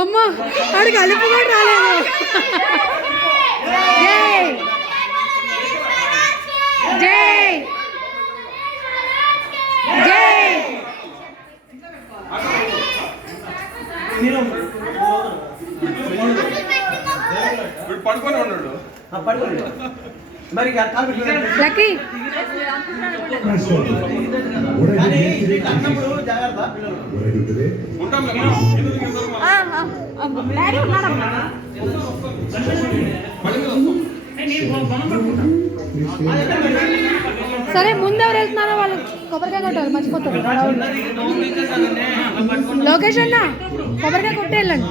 అమ్మా ఆడికి అలుపు కూడా రాలేదు. జై జై పడుకొని ఉన్నాడు లక్కీ సరే ముందు ఎవరు వెళ్తున్నారో వాళ్ళు కొబ్బరికాయ కొట్టాలి, మర్చిపోతారు. లోకేష్ అన్న కొబ్బరికాయ కొట్టే వెళ్ళండి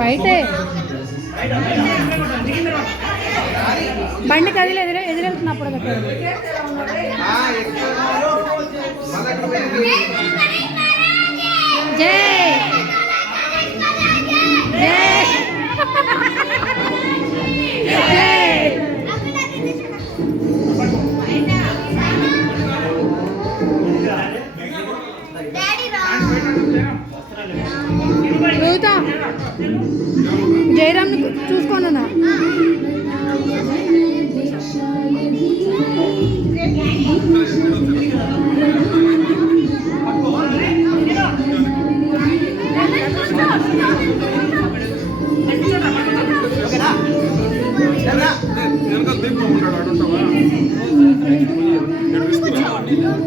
బయటే. బండి కదిలి ఎదురెళ్తున్నప్పుడు కట్టారు. జై రోహిత జయరామ్ చూసుకోనన్నా.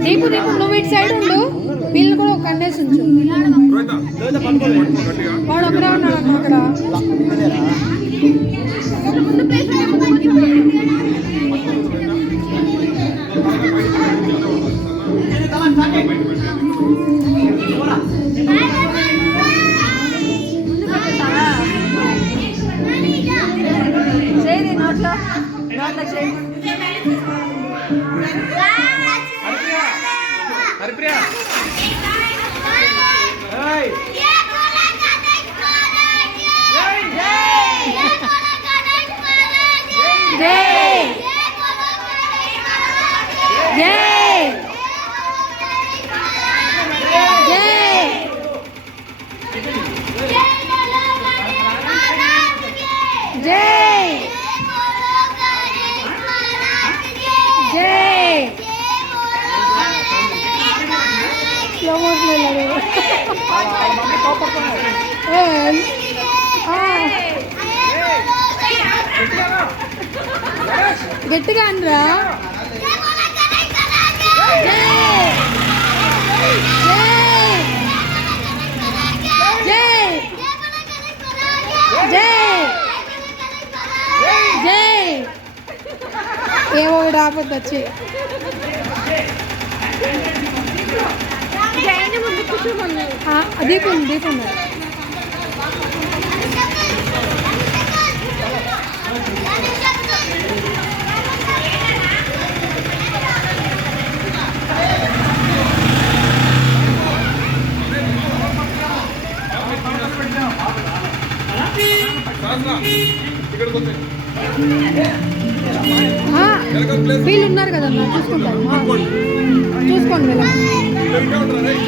దీపు దీపు నువ్వు ఇటు సైడ్ ఉండు, వీళ్ళు కూడా ఒక కండేసి ఉంచు. వాడు ఒకడే ఉన్నాడు అక్కడ. హరిప్రియా గట్టిగా అనరా. ఏమో రాకపోతే వచ్చి దీపం దీపం వీళ్ళు ఉన్నారు కదా చూసుకుంటారు. చూసుకోండి వెళ్ళండి.